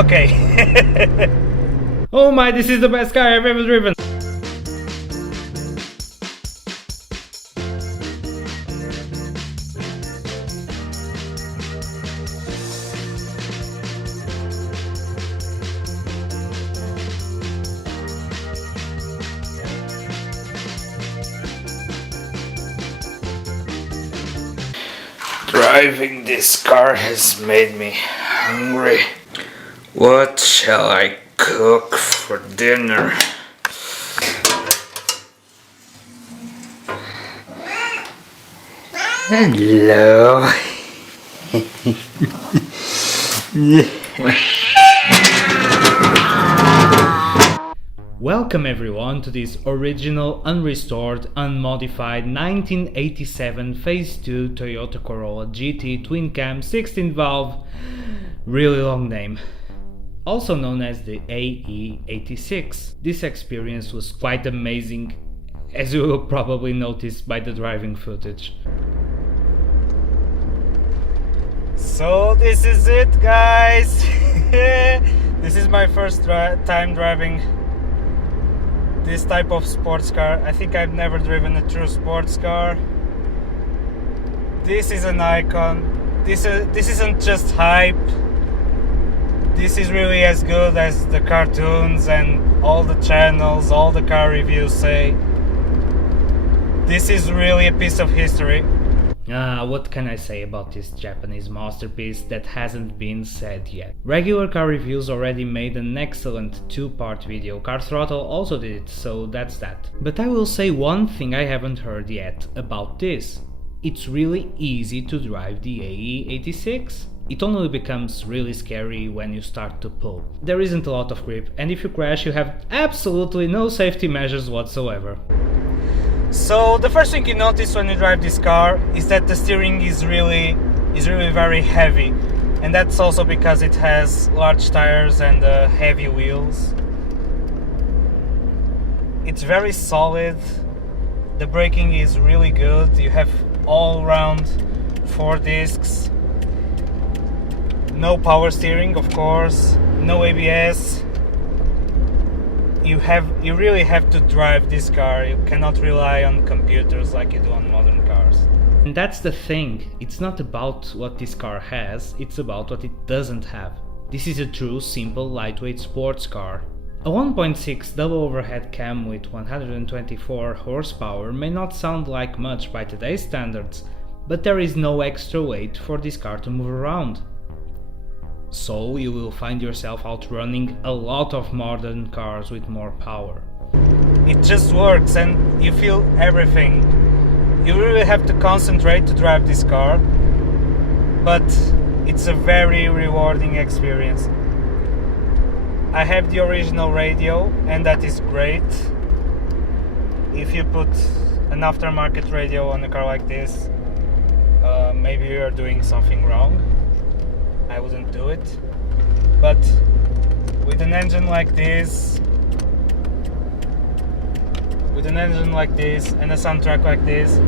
Okay. Oh my, this is the best car I've ever driven! Driving this car has made me hungry. What shall I cook for dinner? Hello. Welcome everyone to this original, unrestored, unmodified 1987 Phase 2 Toyota Corolla GT Twin Cam 16 valve, really long name, also known as the AE86. This experience was quite amazing, as you will probably notice by the driving footage. So this is it, guys. This is my first time driving this type of sports car. I think I've never driven a true sports car. This is an icon. This isn't just hype. This is really as good as the cartoons and all the channels, all the car reviews say. This is really a piece of history. What can I say about this Japanese masterpiece that hasn't been said yet? Regular Car Reviews already made an excellent two-part video, Car Throttle also did it, so that's that. But I will say one thing I haven't heard yet about this. It's really easy to drive the AE86. It only becomes really scary when you start to pull. There isn't a lot of grip, and if you crash you have absolutely no safety measures whatsoever. So the first thing you notice when you drive this car is that the steering is really very heavy, and that's also because it has large tires and heavy wheels. It's very solid. The braking is really good. You have all round 4 discs. No power steering, of course. No ABS. You really have to drive this car. You cannot rely on computers like you do on modern cars. And that's the thing, it's not about what this car has, it's about what it doesn't have. This is a true, simple, lightweight sports car. A 1.6 double overhead cam with 124 horsepower may not sound like much by today's standards, but there is no extra weight for this car to move around. So you will find yourself outrunning a lot of modern cars with more power. It just works and you feel everything. You really have to concentrate to drive this car, but it's a very rewarding experience. I have the original radio and that is great. If you put an aftermarket radio on a car like this, maybe you are doing something wrong. I wouldn't do it, but with an engine like this, and a soundtrack like this,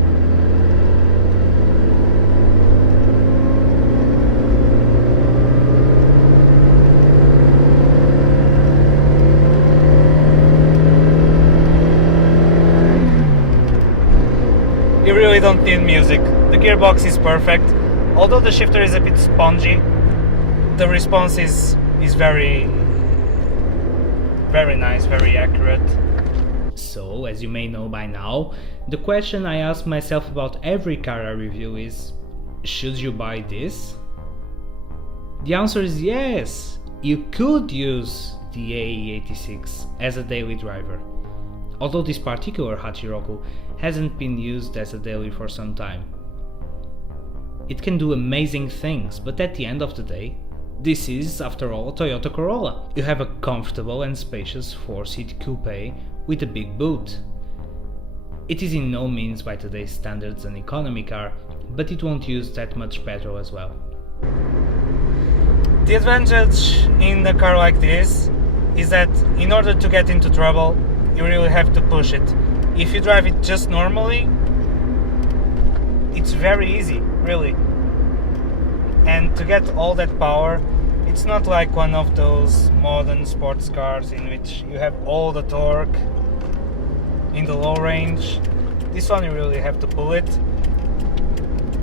you really don't need music. The gearbox is perfect, although the shifter is a bit spongy. The response is very nice, very accurate. So, as you may know by now, the question I ask myself about every car I review is, should you buy this? The answer is yes! You could use the AE86 as a daily driver, although this particular Hachiroku hasn't been used as a daily for some time. It can do amazing things, but at the end of the day, this is, after all, a Toyota Corolla. You have a comfortable and spacious 4-seat coupe with a big boot. It is in no means by today's standards an economy car, but it won't use that much petrol as well. The advantage in a car like this is that in order to get into trouble, you really have to push it. If you drive it just normally, it's very easy, really. And to get all that power, It's not like one of those modern sports cars in which you have all the torque in the low range. This one you really have to pull it,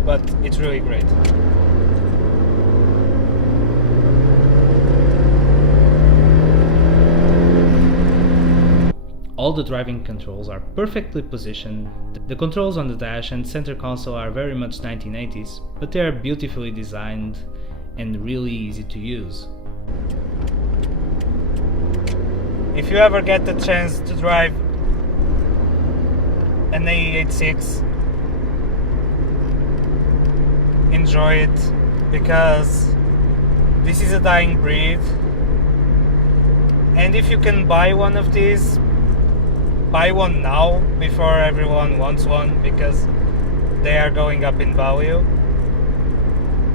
but it's really great. All the driving controls are perfectly positioned. The controls on the dash and center console are very much 1980s, but they are beautifully designed and really easy to use. If you ever get the chance to drive an AE86, enjoy it, because this is a dying breed, and if you can buy one of these, buy one now before everyone wants one, because they are going up in value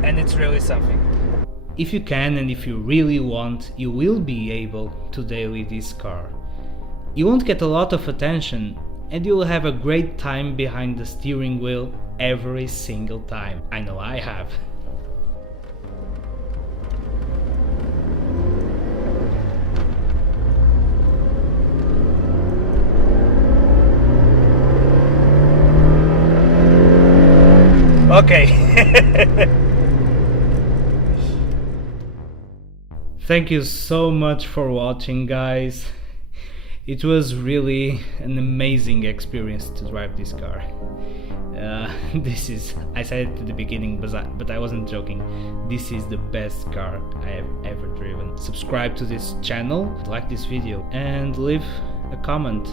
and it's really something. If you can and if you really want, you will be able to daily this car. You won't get a lot of attention and you will have a great time behind the steering wheel every single time. I know I have. Okay. Thank you so much for watching, guys. It was really an amazing experience to drive this car. This is, I said it at the beginning, but I wasn't joking. This is the best car I have ever driven. Subscribe to this channel, like this video, and leave a comment.